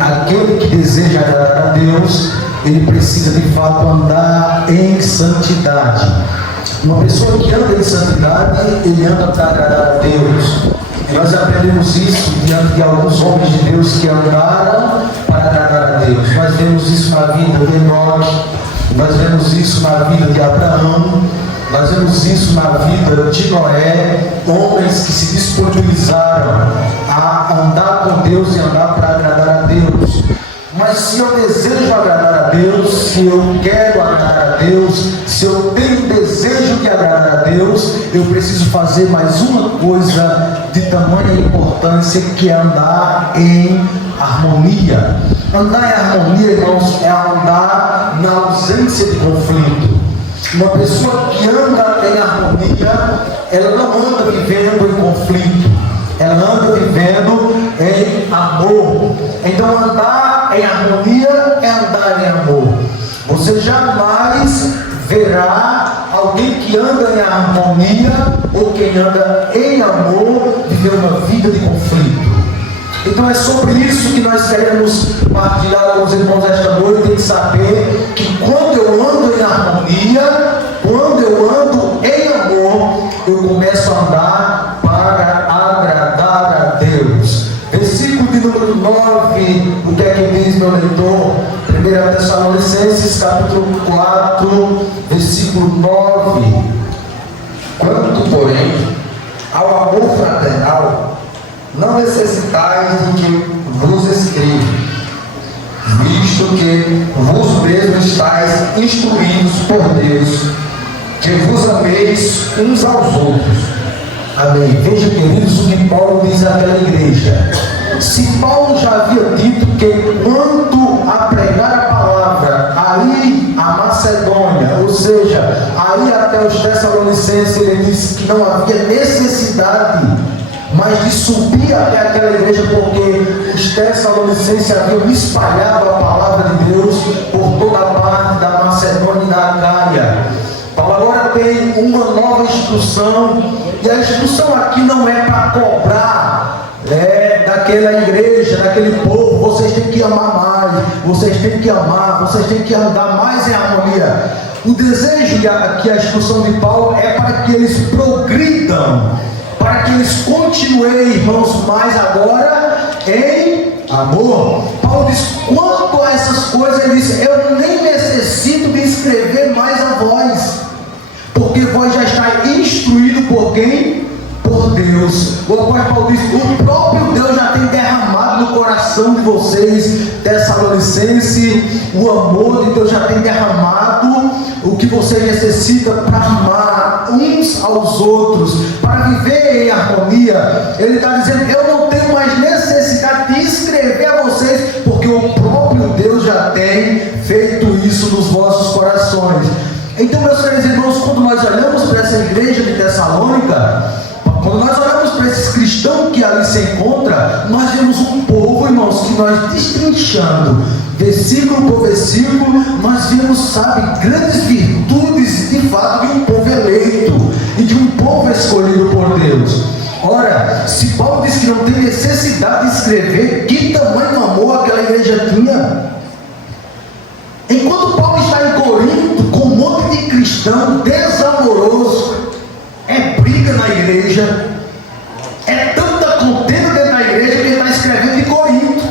aquele que deseja agradar a Deus, ele precisa de fato andar em santidade. Uma pessoa que anda em santidade, ele anda para agradar a Deus. E nós aprendemos isso diante de alguns homens de Deus que andaram para agradar a Deus. Nós vemos isso na vida de Enoque, nós vemos isso na vida de Abraão, nós vemos isso na vida de Noé, homens que se disponibilizaram a andar com Deus e andar para agradar a Deus. Mas se eu desejo agradar a Deus, se eu quero agradar a Deus, se eu tenho desejo de agradar a Deus, eu preciso fazer mais uma coisa de tamanha importância, que é andar em harmonia. Andar em harmonia, irmãos, é andar na ausência de conflito. Uma pessoa que anda em harmonia, ela não anda vivendo em conflito, ela anda vivendo em amor. Então andar em harmonia é andar em amor. Você jamais verá alguém que anda em harmonia ou quem anda em amor viver uma vida de conflito. Então é sobre isso que nós queremos partilhar com os irmãos esta noite, em saber que quando eu ando em harmonia, quando eu ando em amor, eu começo a andar para agradar a Deus. Versículo de número 9, o que é que diz, meu leitor? 1 Tessalonicenses capítulo 4, versículo 9. Quanto, porém, ao amor fraternal, não necessitais de que vos escreva, visto que vos mesmos estáis instruídos por Deus, que vos ameis uns aos outros. Amém. Veja, queridos, o que Paulo diz àquela igreja. Se Paulo já havia dito que quanto a pregar a palavra, aí a Macedônia, ou seja, aí até os Tessalonicenses, ele disse que não havia necessidade mas de subir até aquela igreja, porque os Tessalonicenses haviam espalhado a palavra de Deus por toda a parte da Macedônia e da Acaia. Paulo agora tem uma nova instrução, e a instrução aqui não é para cobrar daquela igreja, daquele povo. Vocês têm que amar mais, vocês têm que amar, vocês têm que andar mais em harmonia. O desejo que a instrução de Paulo é para que eles progridam, para que eles continuem, irmãos, mais agora em amor. Paulo diz, quanto a essas coisas, ele diz, eu nem necessito de escrever mais a vós, porque vós já estáis instruído por quem? Por Deus. O apóstolo Paulo diz, o próprio Deus já tem derramado no coração de vocês, Tessalonicenses, o amor de Deus já tem derramado o que você necessita para amar uns aos outros, para viver em harmonia. Ele está dizendo, eu não tenho mais necessidade de escrever a vocês, porque o próprio Deus já tem feito isso nos vossos corações. Então, meus queridos irmãos, quando nós olhamos para essa igreja de Tessalônica, quando nós olhamos para esses cristãos que ali se encontram, nós vemos um povo, irmãos, que nós destrinchando, versículo por versículo, nós vemos, sabe, grandes virtudes de fato de um povo eleito e de um povo escolhido por Deus. Ora, se Paulo diz que não tem necessidade de escrever, que tamanho amor aquela igreja tinha? Enquanto Paulo está em Corinto, com um monte de cristão desamoroso, é briga na igreja, é tanta contenda dentro da igreja que ele está escrevendo em Corinto.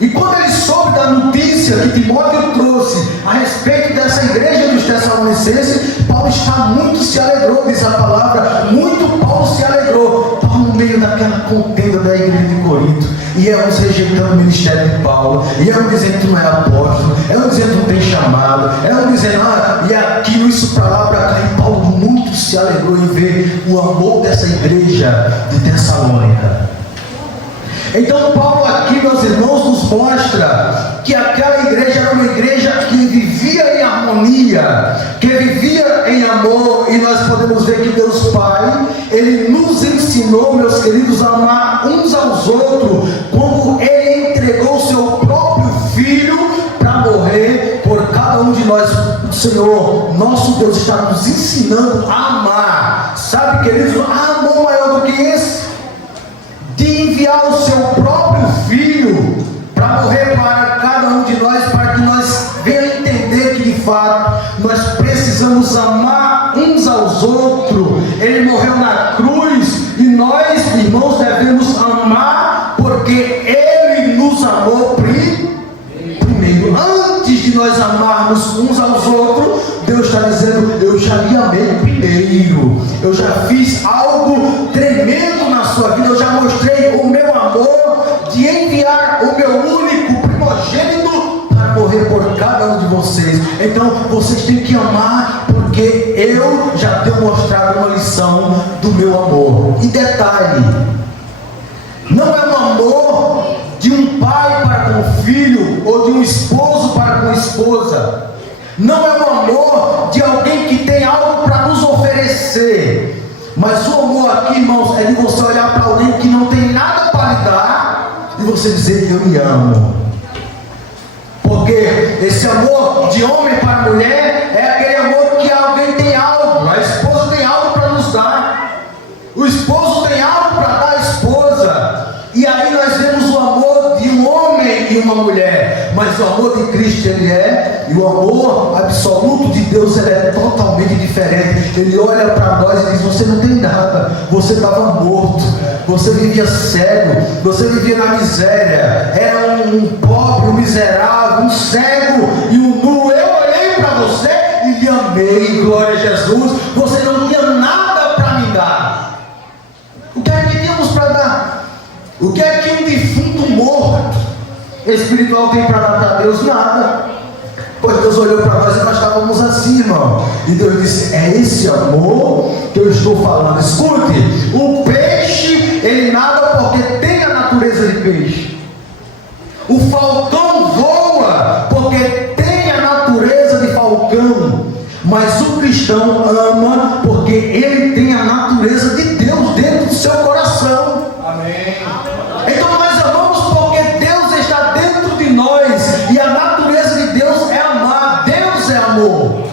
E quando ele soube da notícia que Timóteo trouxe a respeito dessa igreja dos Tessalonicenses, Paulo se alegrou, diz a palavra, muito Paulo se alegrou. Paulo no meio daquela contenda da igreja de Corinto, e é uns rejeitando o ministério de Paulo, e é um dizendo que não é apóstolo, é um dizendo que não tem chamado, é um dizendo, e aquilo, isso para lá, para cá. E Paulo muito se alegrou em ver o amor dessa igreja de Tessalônica. Então Paulo aqui, meus irmãos, nos mostra que aquela igreja era uma igreja que vivia em harmonia, que vivia em amor, e nós podemos ver que Deus Pai, Ele nos ensinou, meus queridos, a amar uns aos outros, como Ele entregou o seu próprio Filho para morrer por cada um de nós. O Senhor, nosso Deus, está nos ensinando a amar. Sabe, queridos, há amor maior do que esse? De enviar o seu próprio Filho nós amarmos uns aos outros, Deus está dizendo: eu já lhe amei primeiro, eu já fiz algo tremendo na sua vida, eu já mostrei o meu amor de enviar o meu único primogênito para morrer por cada um de vocês. Então vocês têm que amar, porque eu já tenho mostrado uma lição do meu amor. E detalhe, não é um amor de um pai para com o filho, ou de um esposo para com a esposa. Não é um amor de alguém que tem algo para nos oferecer. Mas o amor aqui, irmãos, é de você olhar para alguém que não tem nada para lhe dar e você dizer: eu me amo. Porque esse amor de homem para mulher é aquele amor que alguém tem algo. A esposa tem algo para nos dar, o esposo tem algo para dar à esposa. E aí nós vemos o amor de um homem e uma mulher. Mas o amor de Cristo, ele é, e o amor absoluto de Deus, ele é totalmente diferente. Ele olha para nós e diz: você não tem nada, você estava morto, você vivia cego, você vivia na miséria, era um pobre, um miserável, um cego e um nu. Eu olhei para você e lhe amei, glória a Jesus. Você não tinha nada para me dar. O que é que tínhamos para dar? O que é que um defunto morto espiritual tem para dar para Deus? Nada. Pois Deus olhou para nós e nós estávamos assim, irmão. E Deus disse: é esse amor que eu estou falando. Escute, o peixe, ele nada porque tem a natureza de peixe. O falcão voa porque tem a natureza de falcão. Mas o cristão ama porque ele tem a natureza de Deus dentro do seu coração. Amém. Então nós amamos porque Deus está dentro de nós, e a natureza de Deus é amar. Deus é amor,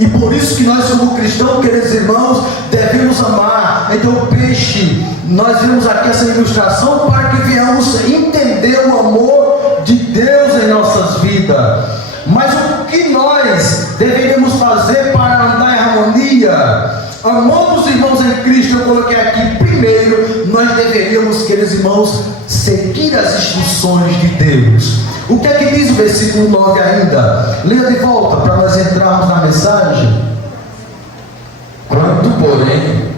e por isso que nós, como cristãos, queridos irmãos, devemos amar. Então o peixe, nós vemos aqui essa ilustração para que venhamos entender o amor de Deus em nossas vidas. Mas o que nós deveríamos fazer para andar em harmonia? Amando os irmãos em Cristo, eu coloquei aqui: primeiro, nós deveríamos, queridos irmãos, seguir as instruções de Deus. O que é que diz o versículo 9 ainda? Leia de volta para nós entrarmos na mensagem. Quanto, porém,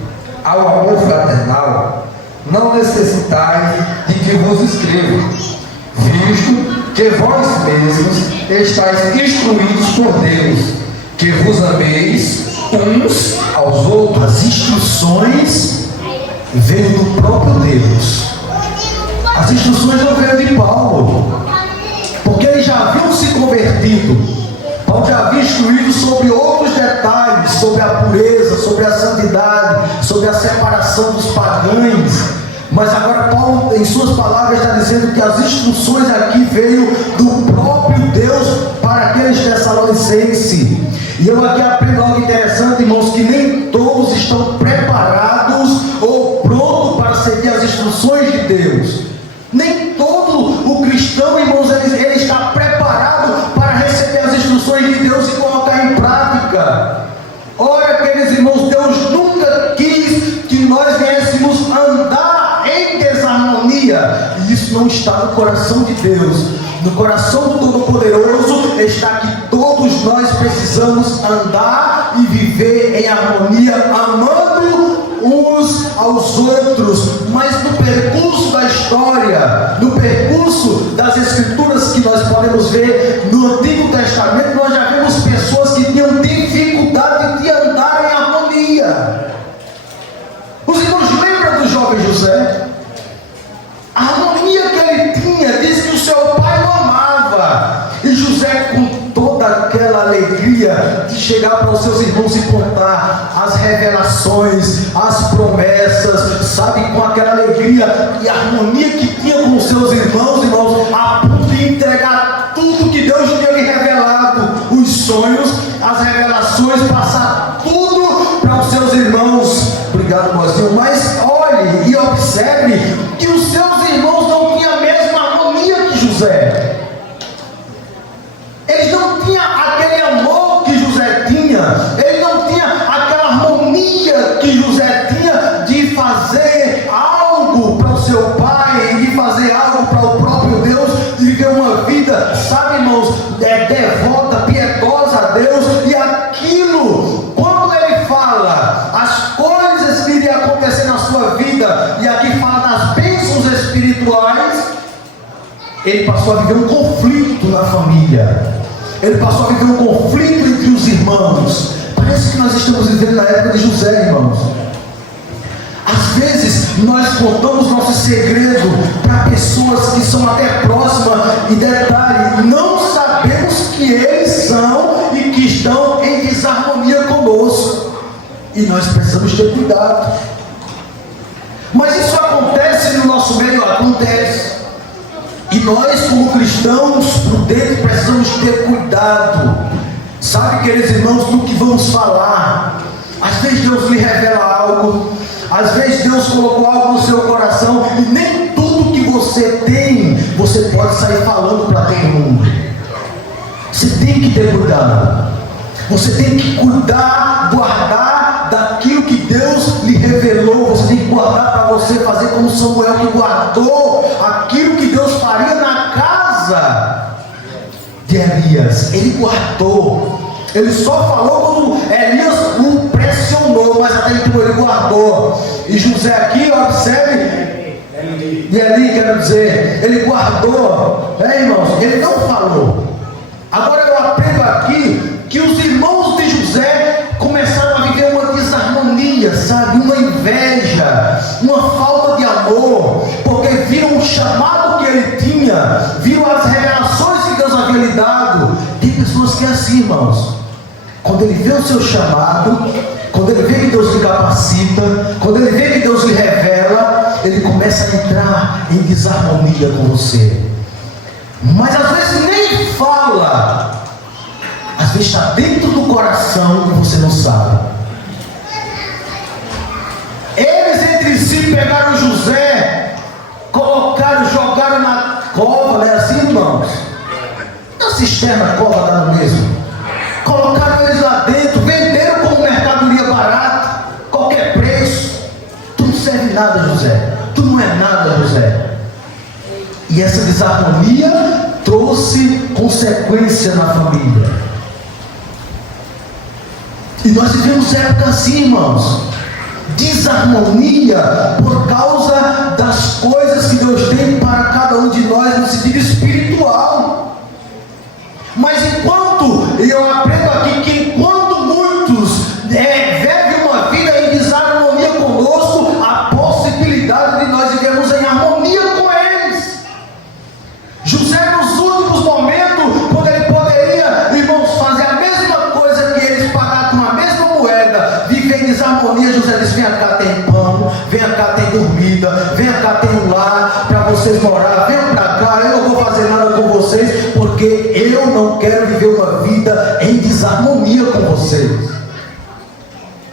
ao amor fraternal, não necessitais de que vos escreva, visto que vós mesmos estáis instruídos por Deus, que vos ameis uns aos outros. As instruções veio do próprio Deus. As instruções não veio de Paulo, porque ele já havia se convertido. Paulo já havia instruído sobre outros detalhes, sobre a pureza, sobre a santidade, sobre a separação dos pagãos. Mas agora Paulo, em suas palavras, está dizendo que as instruções aqui veio do próprio Deus para aqueles tessalonicenses. E eu aqui aprendo algo interessante, irmãos, que nem todos estão preparados ou prontos para seguir as instruções de Deus. Nem todo o cristão, irmãos, ele está preparado para receber as instruções de Deus e colocar em prática. Ora, queridos irmãos, Deus nunca quis que nós viéssemos andar em desarmonia, e isso não está no coração de Deus. No coração do Todo-Poderoso está que todos nós precisamos andar e viver em harmonia, amando uns aos outros. Mas no percurso da história, no percurso das Escrituras que nós podemos ver no Antigo Testamento, nós já vemos pessoas que tinham dificuldade de andar em harmonia. Os irmãos lembram do jovem José? A harmonia que ele tinha, diz que o seu pai o amava. E José, com toda aquela alegria de chegar para os seus irmãos e contar as revelações, as promessas, sabe, com aquela alegria e harmonia que tinha com os seus irmãos, a ponto de entregar tudo que Deus tinha lhe revelado, os sonhos, as revelações, passar tudo para os seus irmãos. Obrigado, Mozinho. Mas olhe e observe que os seus irmãos não tinham a mesma harmonia que José. Eles não tinham aquele amor que José tinha. Ele não tinha aquela harmonia que José tinha de fazer algo para o seu pai, de fazer algo para o próprio Deus, de viver uma vida, sabe, irmãos, devota ele passou a viver um conflito na família. Ele passou a viver um conflito entre os irmãos. Parece que nós estamos vivendo na época de José, irmãos. Às vezes nós contamos nosso segredo para pessoas que são até próximas e detalhe, não sabemos que eles são e que estão em desarmonia conosco. E nós precisamos ter cuidado. Mas isso acontece no nosso meio? Acontece. E nós, como cristãos prudentes, precisamos ter cuidado. Sabe, queridos irmãos, do que vamos falar. Às vezes Deus lhe revela algo. Às vezes Deus colocou algo no seu coração. E nem tudo que você tem, você pode sair falando para todo mundo. Você tem que ter cuidado. Você tem que cuidar, guardar daquilo que Deus lhe revelou. Você tem que guardar para você fazer como Samuel, que guardou aquilo que Deus faria na casa de Elias. Ele guardou. Ele só falou quando Elias o pressionou, mas até então ele guardou. E José aqui, observe, e Eli, quero dizer, ele guardou, irmãos, ele não falou. Agora eu aprendo aqui que os irmãos de José começaram a viver uma desarmonia, sabe, uma inveja, uma falta de amor, porque viram o chamado que ele tinha, viram as revelações que Deus havia lhe dado. Tem pessoas que é assim, irmãos. Quando ele vê o seu chamado, quando ele vê que Deus lhe capacita, quando ele vê que Deus lhe revela, ele começa a entrar em desarmonia com você. Mas às vezes nem fala, às vezes está dentro do coração e você não sabe. Eles entre si pegaram José, colocaram, jogaram na cova, não é assim, irmãos? Na cisterna, cova dá no mesmo. Colocaram eles lá dentro, venderam como mercadoria barata, qualquer preço. Tu não serve nada, José. Tu não é nada, José. E essa desarmonia trouxe consequência na família. E nós vivemos época assim, irmãos. Desarmonia por causa das coisas que Deus tem para cada um de nós no sentido espiritual. Mas eu aprendo aqui que enquanto muitos vivem uma vida em desarmonia conosco, há possibilidade de nós vivermos em harmonia com eles. José, nos últimos momentos, quando ele poderia, irmãos, fazer a mesma coisa que eles, pagar com a mesma moeda, viver em desarmonia, José disse: vem cá, tem pão, vem cá, tem dormida, vem cá, tem um lar para vocês morar, vem para cá, eu não vou fazer nada com vocês, porque eu não quero viver uma vida em desarmonia com vocês.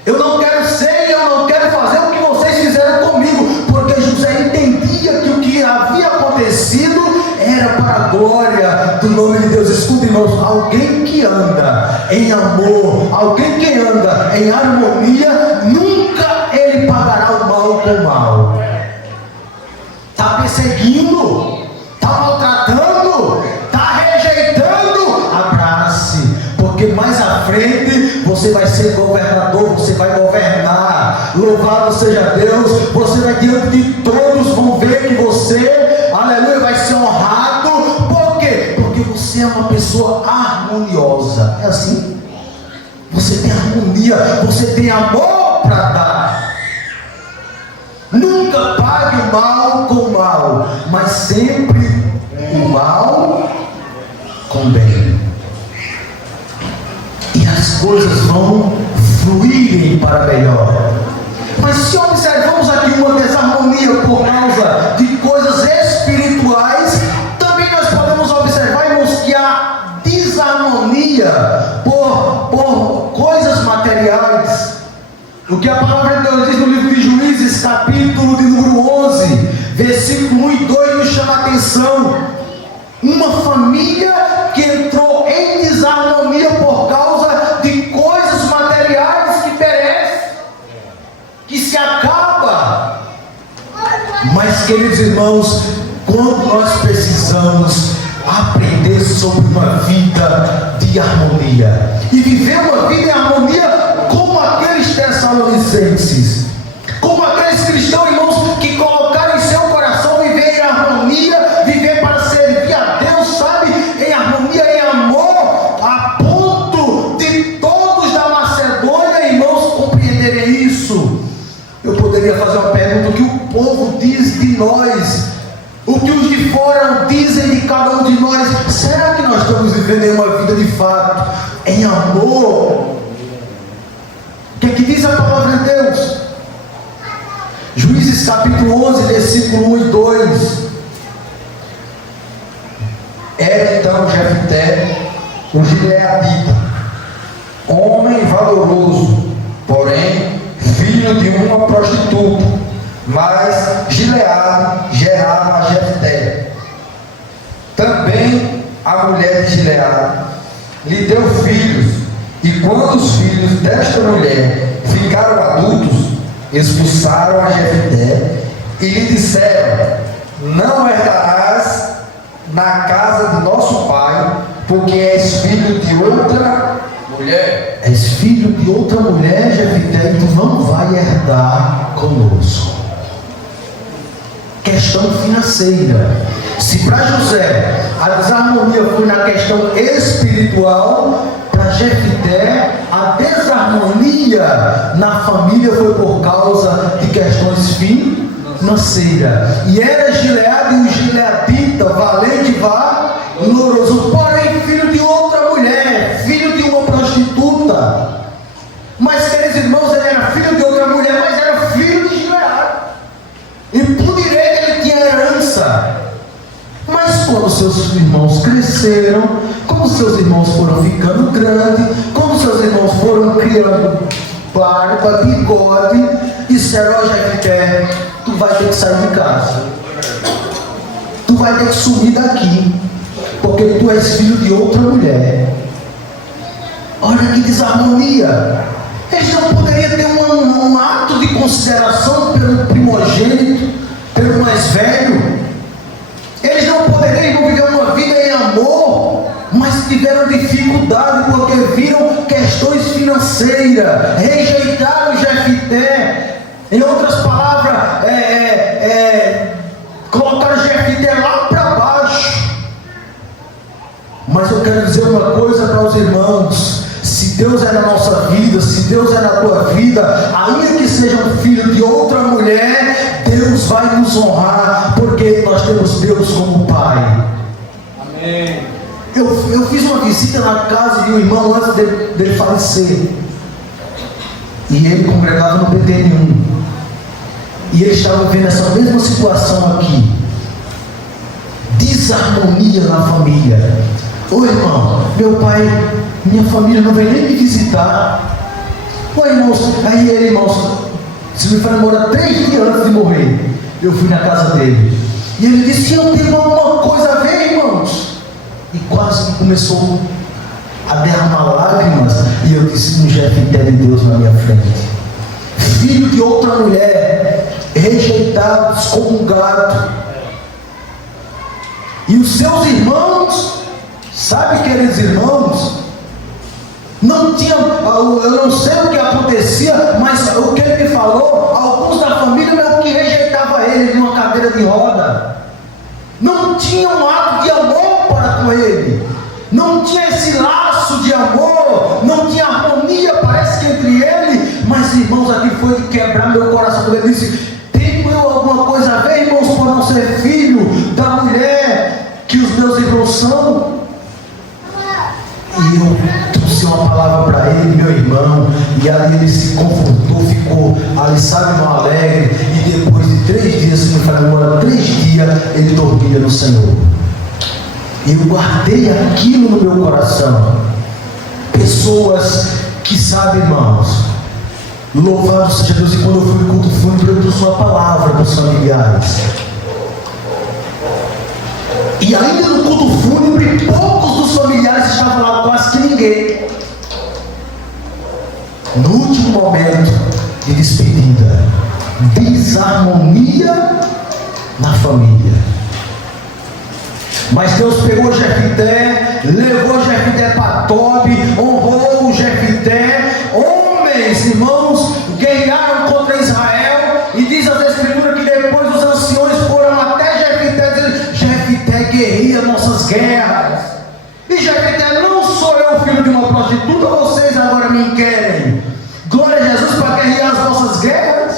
Eu não quero ser, eu não quero fazer o que vocês fizeram comigo, porque José entendia que o que havia acontecido era para a glória do nome de Deus. Escuta, irmãos, alguém que anda em amor, alguém que anda em harmonia, nunca ele pagará o mal com o mal. Está perseguindo, está maltratando, está rejeitando, abrace, porque mais à frente você vai ser governador, você vai governar. Louvado seja Deus, você vai diante de todos, vão ver que você, aleluia, vai ser honrado. Por quê? Porque você é uma pessoa harmoniosa. É assim, você tem harmonia, você tem amor para dar. Nunca pague o mal com o mal, mas sempre o mal com o bem. E as coisas vão fluírem para melhor. Mas se observamos aqui uma desarmonia por causa de coisas espirituais, também nós podemos observar, irmãos, que há desarmonia por coisas materiais. O que a palavra de Deus diz no livro de Juízes, capítulo de número 11, versículo 1 e 2, nos chama a atenção. Uma família que entrou em desarmonia por causa de coisas materiais que perecem, que se acaba. Mas, queridos irmãos, quando nós precisamos aprender sobre uma vida de harmonia e viver uma vida em harmonia como aqueles tessalonicenses, como aqueles cristãos, irmãos, que colocaram em seu coração viver em harmonia, viver para servir de nós, o que os de fora dizem de cada um de nós. Será que nós estamos vivendo uma vida de fato em amor? O que é que diz a palavra de Deus? Juízes capítulo 11, versículo 1 e 2. Era então Jefté, o gileadita, homem valoroso, porém filho de uma prostituta, mas Gileade gerava a Jefté. Também a mulher de Gileade lhe deu filhos, e quando os filhos desta mulher ficaram adultos, expulsaram a Jefté e lhe disseram: não herdarás na casa de nosso pai, porque és filho de outra mulher. És filho de outra mulher, Jefté, e tu não vai herdar conosco. Questão financeira. Se para José a desarmonia foi na questão espiritual, para Jefté a desarmonia na família foi por causa de questões financeiras. E era Gileade e o gileadita, valente, valoroso, porém filho de outra mulher, filho de uma prostituta. Mas, queridos irmãos, ele era filho de outra mulher, mas era filho de Gileade. E por direito ele tinha herança. Mas quando seus irmãos cresceram, quando seus irmãos foram ficando grandes, quando seus irmãos foram criando barba, bigode, disseram: ó Jefté, tu vai ter que sair de casa, tu vai ter que sumir daqui, porque tu és filho de outra mulher. Olha que desarmonia. Eles não poderiam ter um ato de consideração pelo primogênito, pelo mais velho. Eles não poderiam viver uma vida em amor, mas tiveram dificuldade porque viram questões financeiras, rejeitaram Jefté. Em outras palavras, colocaram Jefté lá para baixo. Mas eu quero dizer uma coisa para os irmãos: se Deus é na nossa vida, se Deus é na tua vida, ainda que seja um filho de outra mulher, Deus vai nos honrar, porque nós temos Deus como Pai. Amém. Eu fiz uma visita na casa de um irmão antes dele falecer, e ele congregava no PTN1, e ele estava vendo essa mesma situação aqui, desarmonia na família. Ô irmão, meu pai, minha família não vem nem me visitar. Ô irmãos, aí ele, irmãos, se me foi embora 3 dias antes de morrer, eu fui na casa dele, e ele disse: eu tenho alguma coisa a ver, irmãos. E quase começou a derramar lágrimas, e eu disse: um Jefté de Deus na minha frente, filho de outra mulher, rejeitado, excomungado. E os seus irmãos, sabe, queridos irmãos, não tinha, eu não sei o que acontecia, mas o que ele me falou, alguns da família meio que rejeitavam ele numa cadeira de roda. Não tinha um ato de amor para com ele, não tinha esse laço de amor, não tinha harmonia, parece que entre ele. Mas irmãos, aqui foi quebrar meu coração, quando ele disse: tenho eu alguma coisa a ver, irmãos, por não ser filho da mulher que os meus irmãos são? E eu trouxe uma palavra para ele, meu irmão, e ali ele se confortou, ficou ali, sabe, no alegre. E depois de 3 dias, se não foi agora, 3 dias, ele dormia no Senhor. E eu guardei aquilo no meu coração. Pessoas que sabem, irmãos, louvado seja Deus. E quando eu fui no culto fúnebre, eu trouxe uma palavra para os familiares. E ainda no culto fúnebre, poucos dos familiares estavam lá, quase que ninguém. No último momento de despedida, desarmonia na família. Mas Deus pegou Jefté, levou Jefté para Tobi, honrou o Jefté. Homens, irmãos, guerrearam contra Israel, e diz as Escrituras que depois os anciões foram até Jefté, dizendo: Jefté guerreia nossas guerras. E Jefté: não sou eu filho de uma prostituta, vocês agora me querem. Glória a Jesus, para guerrear as nossas guerras.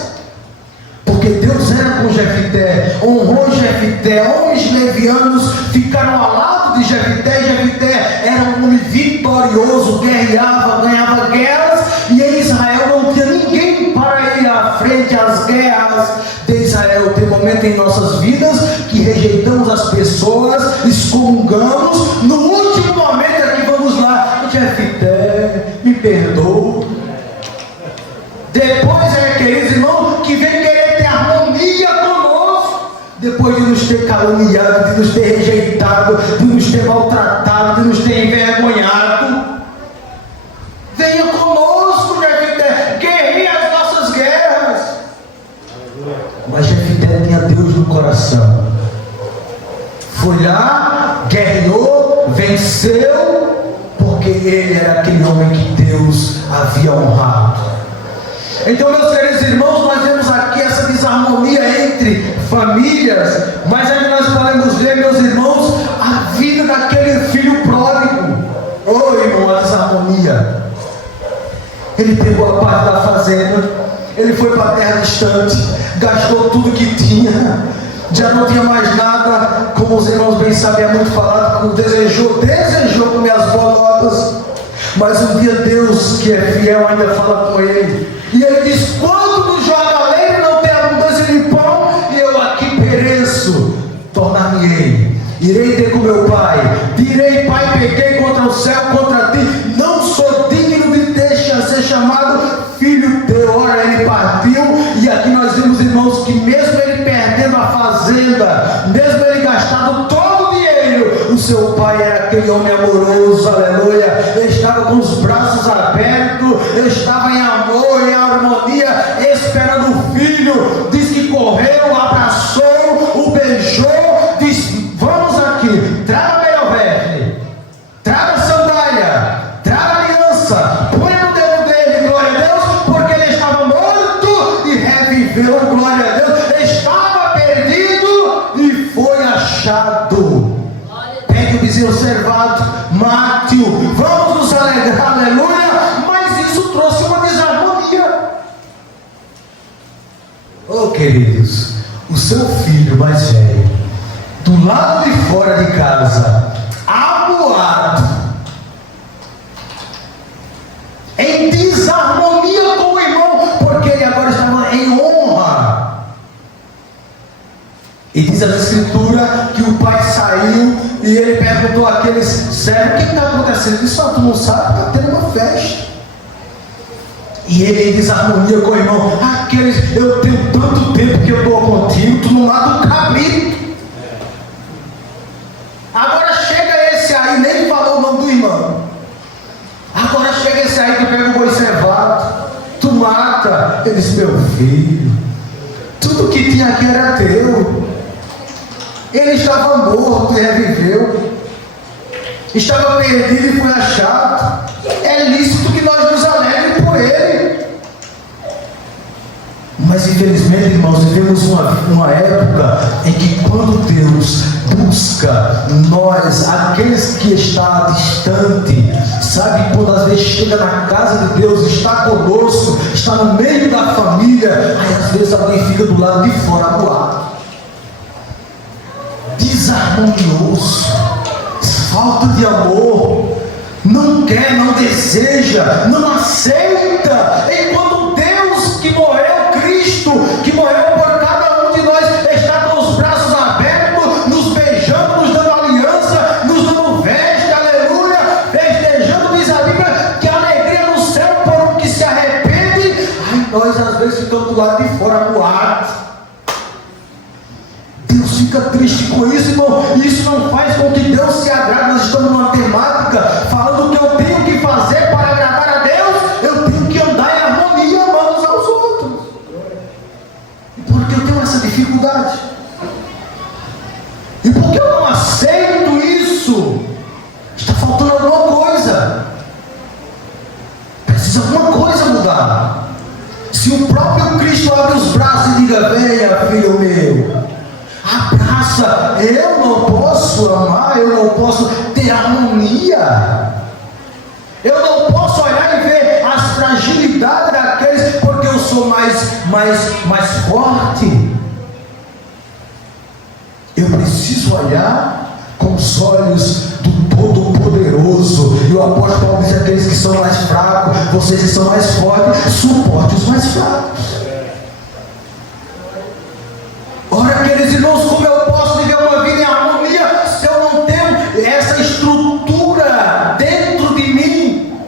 Porque Deus era com Jefté. Jefité, honrou Jefité. Homens levianos ficaram ao lado de Jefité. Jefité era um homem vitorioso, guerreava, ganhava guerras, e em Israel não tinha ninguém para ir à frente às guerras de Israel. Tem momento em nossas vidas que rejeitamos as pessoas, excomungamos, no último momento aqui vamos lá, Jefité, me perdoa. Depois, queridos irmãos, que vem querer ter harmonia conosco, depois de nos ter caluniado, de nos ter rejeitado, de nos ter maltratado, de nos ter envergonhado. Venha conosco, Jefité, guerreie as nossas guerras. Mas Jefité tinha Deus no coração. Foi lá, guerreou, venceu, porque ele era aquele homem que Deus havia honrado. Então, meus queridos irmãos, nós vemos aqui essa desarmonia entre famílias, mas ainda nós podemos ver, meus irmãos, a vida daquele filho pródigo. Oh, irmão, a desarmonia. Ele pegou a parte da fazenda, ele foi para a terra distante, gastou tudo que tinha, já não tinha mais nada, como os irmãos bem sabem, é muito falado, desejou comer as bonotas, mas um dia Deus, que é fiel, ainda fala com ele, e ele diz: quando do jornaleiro não tem abundância de pão, e eu aqui pereço, tornar-me-ei, irei ter com meu pai, direi: pai, pequei contra o céu, contra ti, não sou digno de ser chamado filho teu. Ora, ele partiu, e aqui nós vemos, irmãos, que mesmo ele perdendo a fazenda, mesmo ele gastando todo o dinheiro, o seu pai era aquele homem amoroso, aleluia, ele estava com os braços abertos, ele estava em amor, em harmonia, esperando o filho. Diz que correu, abraçou, o beijou, disse: vamos aqui, traga meu veste, traga a sandália, traga a aliança, põe no dedo dele, glória a Deus, porque ele estava morto e reviveu, glória a Deus, estava perdido e foi achado. Pegue o bezerro cevado, mate-o, vamos nos alegrar, aleluia. Mas isso trouxe uma desarmonia. Oh, queridos, o seu filho mais velho, do lado de fora de casa, amuado, em desarmonia com o irmão, porque ele agora estava em honra. E diz a escritura que o pai saiu e ele perguntou àqueles servos: o que está acontecendo? Ele disse: tu não sabe, está tendo uma festa. E ele em desarmonia com o irmão: aqueles, eu tenho tanto tempo que eu estou contigo, tu não mata um cabrito. Agora chega esse aí, nem falou o nome do irmão. Agora chega esse aí que pega o boi cevado, tu mata. Ele disse: meu filho, tudo que tinha aqui era teu. Ele estava morto e reviveu, estava perdido e foi achado. É lícito que nós nos alegremos por ele. Mas infelizmente, irmãos, vivemos uma época em que quando Deus busca nós, aqueles que estão distante, sabe, quando às vezes chega na casa de Deus, está conosco, está no meio da família, aí às vezes alguém fica do lado de fora do lado, desarmonioso, falta de amor, não quer, não deseja, não aceita, enquanto Deus que morreu, Cristo que morreu por cada um de nós, está com os braços abertos, nos beijando, nos dando aliança, nos dando veste, aleluia, festejando. Diz a Bíblia que a alegria no céu por um que se arrepende. Ai, nós às vezes ficamos do lado de fora moados. Deus fica triste com isso, irmão. Isso não faz com que Deus se agrade. Nós estamos numa temática falando que eu tenho que fazer para agradar a Deus. Eu tenho que andar em harmonia uns aos outros. E por que eu tenho essa dificuldade? E por que eu não aceito isso? Está faltando alguma coisa. Precisa alguma coisa mudar. Se o próprio Cristo abre os braços e diga: venha, filho meu, abraça, eu não posso amar, eu não posso ter harmonia, eu não posso olhar e ver as fragilidades daqueles, porque eu sou mais forte. preciso olhar com os olhos do Todo-Poderoso. E o apóstolo Paulo diz: aqueles que são mais fracos, vocês que são mais fortes, suporte os mais fracos. Ora, queridos irmãos, como eu posso viver uma vida em harmonia se eu não tenho essa estrutura dentro de mim?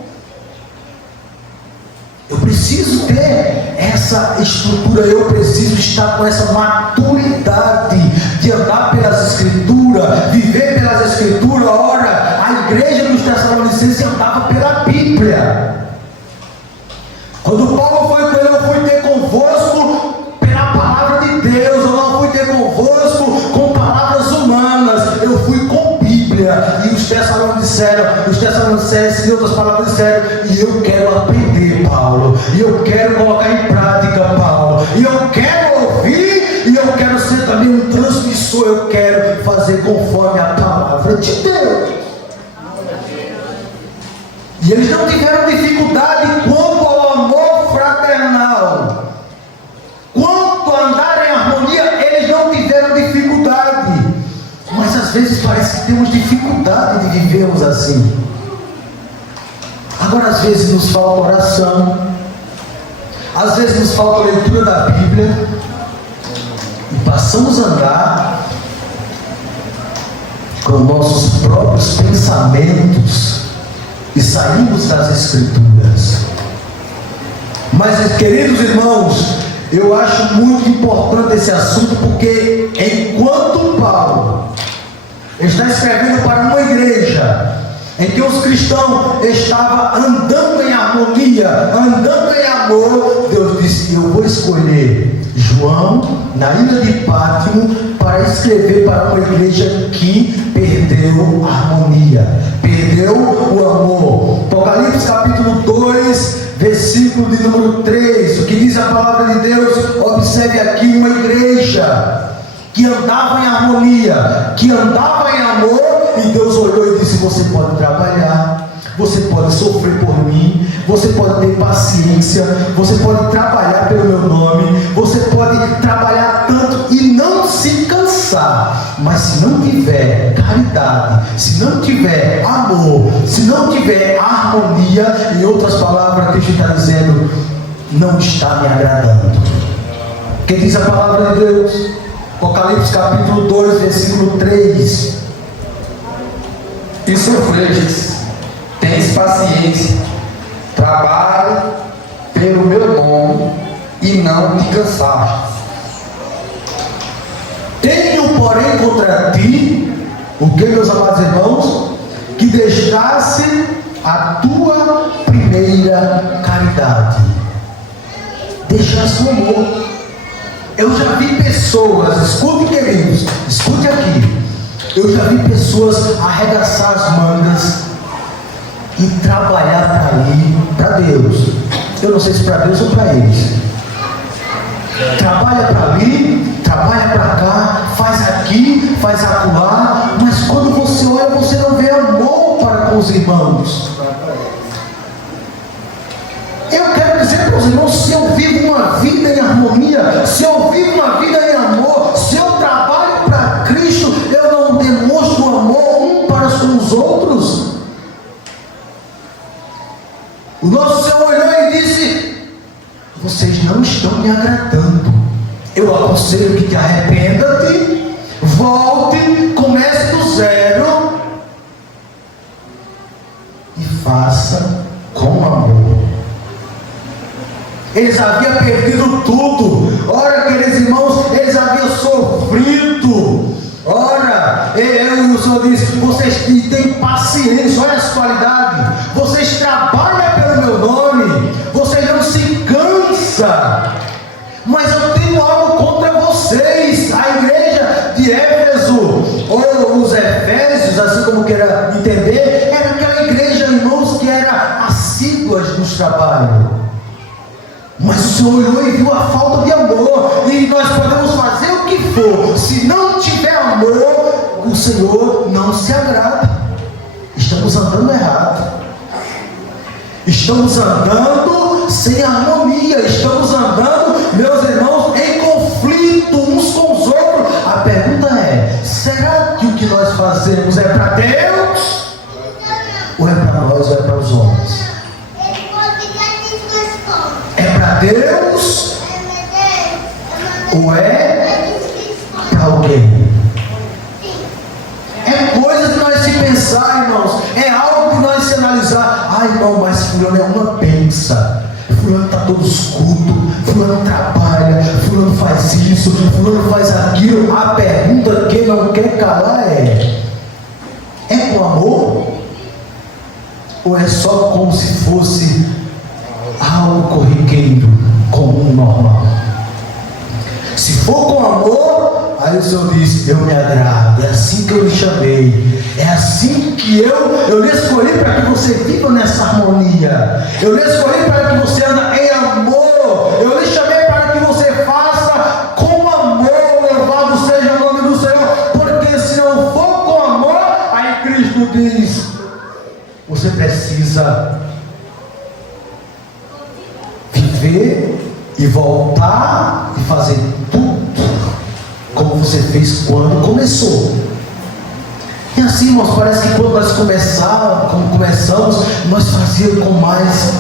Eu preciso ter essa estrutura, eu preciso estar com essa maturidade de andar pelas Escrituras, viver pelas Escrituras. Ora, a igreja dos Tessalonicenses andava pela Bíblia. Quando Paulo foi com ele: eu fui ter convosco pela palavra de Deus, eu não fui ter convosco com palavras humanas, eu fui com Bíblia. E os Tessalonicenses, em outras palavras, disseram: e eu quero aprender, Paulo, e eu quero colocar em prática, Paulo, e eu quero ouvir, e eu quero ser também um transmissor, eu quero fazer conforme a palavra de Deus. E eles não tiveram dificuldade quanto ao amor fraternal, quanto a andar em harmonia, eles não tiveram dificuldade. Mas às vezes parece que temos dificuldade de vivermos assim. Agora, às vezes nos falta oração, às vezes nos falta leitura da Bíblia, e passamos a andar com nossos próprios pensamentos e saímos das Escrituras. Mas, queridos irmãos, eu acho muito importante esse assunto, porque enquanto Paulo está escrevendo para uma igreja em que os cristãos estavam andando em harmonia, andando em amor, Deus disse: eu vou escolher João na ilha de Pátimo para escrever para uma igreja que perdeu a harmonia, perdeu o amor. Apocalipse capítulo 2, versículo de número 3, o que diz a palavra de Deus: observe aqui uma igreja que andava em harmonia, que andava em amor, e Deus olhou e disse: você pode trabalhar, você pode sofrer por mim, você pode ter paciência, você pode trabalhar pelo meu nome, você pode trabalhar tanto e não se cansar, mas se não tiver caridade, se não tiver amor, se não tiver harmonia, em outras palavras, Cristo está dizendo: não está me agradando. Quem diz a palavra de Deus? Apocalipse capítulo 2, versículo 3. E sofreis, tens paciência, trabalhe pelo meu nome e não te cansaste. Tenho, porém, contra ti, o que, meus amados irmãos? Que deixasse a tua primeira caridade. Deixasse o amor. Eu já vi pessoas, escute, queridos, escute aqui. Eu já vi pessoas arregaçar as mangas e trabalhar para Deus. Eu não sei se para Deus ou para eles. Trabalha para ali, trabalha para cá, faz aqui, faz acolá, mas quando você olha, você não vê amor para com os irmãos. Eu quero dizer para os irmãos: se eu vivo uma vida em harmonia, se eu vivo uma vida em amor, se eu trabalho para Cristo, eu não demonstro amor um para com os outros. O nosso Senhor olhou e disse: vocês não estão me agradando. Eu aconselho que te arrependa-te, volte, comece do zero e faça com amor. Eles haviam perdido tudo. Ora, queridos irmãos, eles haviam sofrido. Ora, o Senhor disse: vocês têm paciência, olha as qualidades. Vocês trabalham pelo meu nome, vocês não se cansam. Mas eu tenho algo contra vocês. A igreja de Éfeso, ou os Efésios, assim como queira entender, era aquela igreja, irmãos, que era assídua nos trabalhos. Mas o Senhor olhou e viu a falta de amor. E nós podemos fazer o que for, se não tiver amor, o Senhor não se agrada. Estamos andando errado. Estamos andando sem harmonia. Estamos andando, meus irmãos, em conflito uns com os outros. A pergunta é: será fazemos é para Deus? Ou é para nós ou é para os homens? É para Deus? Ou é para alguém? É coisa de nós se pensar, irmãos. É algo que nós se analisar. Ai, irmão, mas fulano é uma benção. Fulano está todo escudo. Fulano trabalha. Fulano faz isso. Fulano faz aquilo. A pergunta que não quer calar é com amor? Ou é só como se fosse algo corriqueiro, comum, normal? Se for com amor, aí o Senhor diz: eu me agrado, é assim que eu lhe chamei, é assim que eu lhe escolhi para que você viva nessa harmonia, eu lhe escolhi para que você ande em amor, eu lhe chamei para que você faça com amor. Louvado seja o nome do Senhor, porque se não for com amor, aí Cristo diz: você precisa viver e voltar e fazer tudo como você fez quando começou. E assim, irmãos, parece que quando nós começamos, nós fazíamos com mais,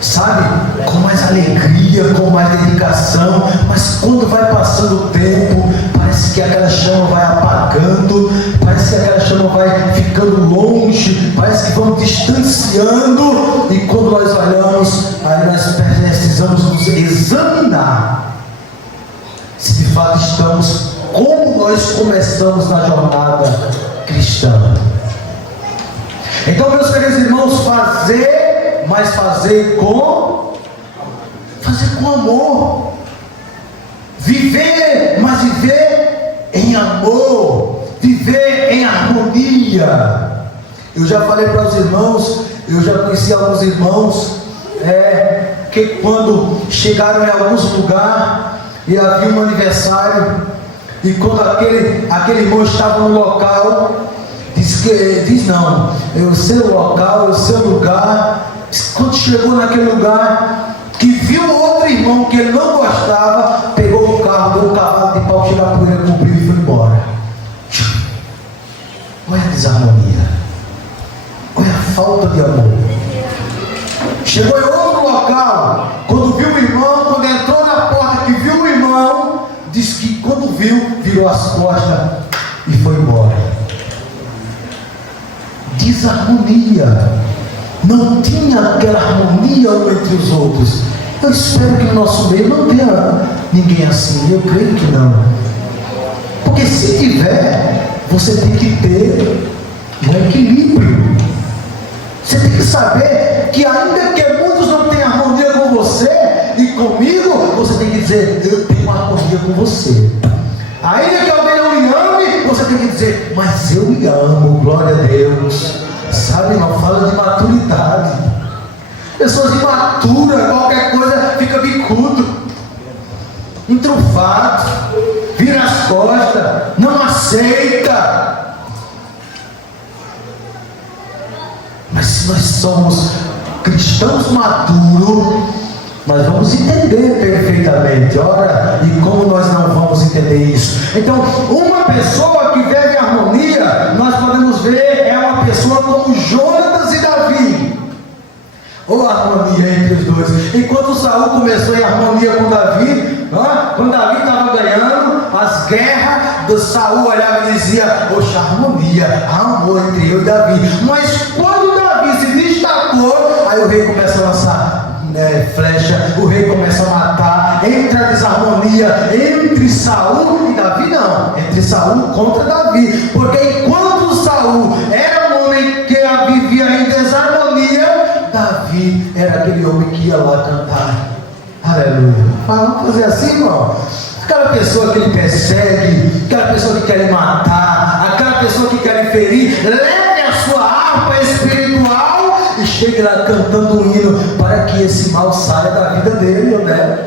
sabe, com mais alegria, com mais dedicação. Mas quando vai passando o tempo, parece que aquela chama vai apagando, parece que aquela chama vai ficando longe, parece que vamos distanciando. E quando nós olhamos, aí nós precisamos nos examinar se de fato estamos como nós começamos na jornada cristã. Então, meus queridos irmãos, fazer com amor. Viver, mas viver em amor, viver em harmonia. Eu já falei para os irmãos, eu já conheci alguns irmãos que quando chegaram em alguns lugares e havia um aniversário, e quando aquele irmão estava no local, diz não, eu sei o local, eu sei o lugar. Quando chegou naquele lugar, que viu outro irmão que ele não gostava, pegou o carro, deu um cavalo de pau, tirou a poeira, cobriu e foi embora. Olha a desarmonia, olha a falta de amor. Chegou em outro local, quando viu o irmão, quando entrou na porta que viu o irmão, disse que quando viu, virou as costas e foi embora. Desarmonia. Não tinha aquela harmonia um entre os outros. Eu espero que no nosso meio não tenha ninguém assim. Eu creio que não. Porque se tiver, você tem que ter um equilíbrio. Você tem que saber que ainda que muitos não tenham harmonia com você e comigo, você tem que dizer: eu tenho uma harmonia com você. Ainda que alguém não lhe ame, você tem que dizer: mas eu lhe amo, glória a Deus. Sabe, não fala de maturidade. Pessoas imaturas, qualquer coisa fica bicudo, entrufado, vira as costas, não aceita. Mas se nós somos cristãos maduros, nós vamos entender perfeitamente. Ora, e como nós não vamos entender isso? Então, uma pessoa que vive em harmonia, nós podemos ver, é uma pessoa como Jonatas e Davi. Ou a harmonia entre os dois. Enquanto Saul começou em harmonia com Davi, quando Davi estava ganhando as guerras, Saul olhava e dizia: poxa, harmonia, amor entre eu e Davi. Mas quando Davi se destacou, aí o rei começa a lançar flecha, o rei começa a matar. Entra a desarmonia entre Saul e Davi, não, entre Saul contra Davi, porque enquanto Saul era um homem que vivia em desarmonia, Davi era aquele homem que ia lá cantar. Aleluia. Mas vamos fazer assim, irmão? Aquela pessoa que ele persegue, aquela pessoa que quer lhe matar, aquela pessoa que quer lhe ferir, leve a sua harpa espiritual e chegue lá cantando um hino para que esse mal saia da vida dele, né?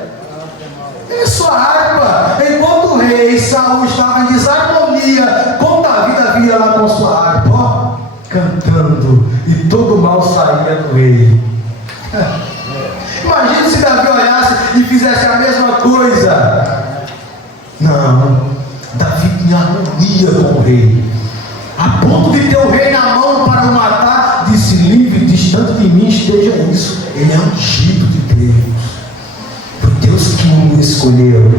É sua harpa. Enquanto o rei Saul estava em desarmonia com Davi, Davi ia lá com sua harpa, cantando, e todo mal saía do rei. Imagina se Davi olhasse e fizesse a mesma coisa. Não, Davi tinha harmonia com o rei. a ponto de ter o rei na mão para o matar, disse: livre, distante de mim esteja isso. Ele é ungido de Deus. Foi Deus que o escolheu.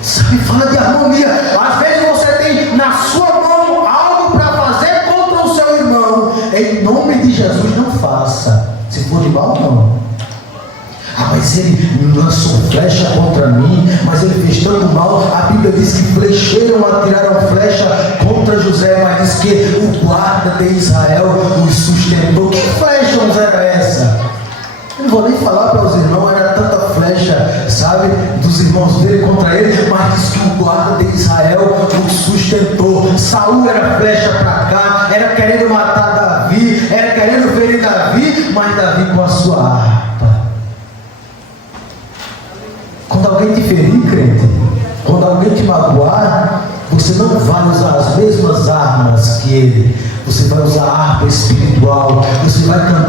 Sabe, fala de harmonia. Às vezes você tem na sua mão algo para fazer contra o seu irmão. Em nome de Jesus, não faça. Se for de mal, não. Ah, mas ele lançou flecha contra mim, mas ele fez tanto mal. A Bíblia diz que flecheiros atiraram flecha contra José, mas diz que o guarda de Israel os sustentou. Que flecha era essa? Eu não vou nem falar para os irmãos, era tanta flecha, sabe, dos irmãos dele contra ele, mas diz que o guarda de Israel os sustentou. Saul era flecha para cá, era querendo matar Davi, era querendo ferir Davi, mas Davi com a sua harpa. Quando alguém te ferir, crente, quando alguém te magoar, você não vai usar as mesmas armas que ele. Você vai usar a harpa espiritual. Você vai cantar.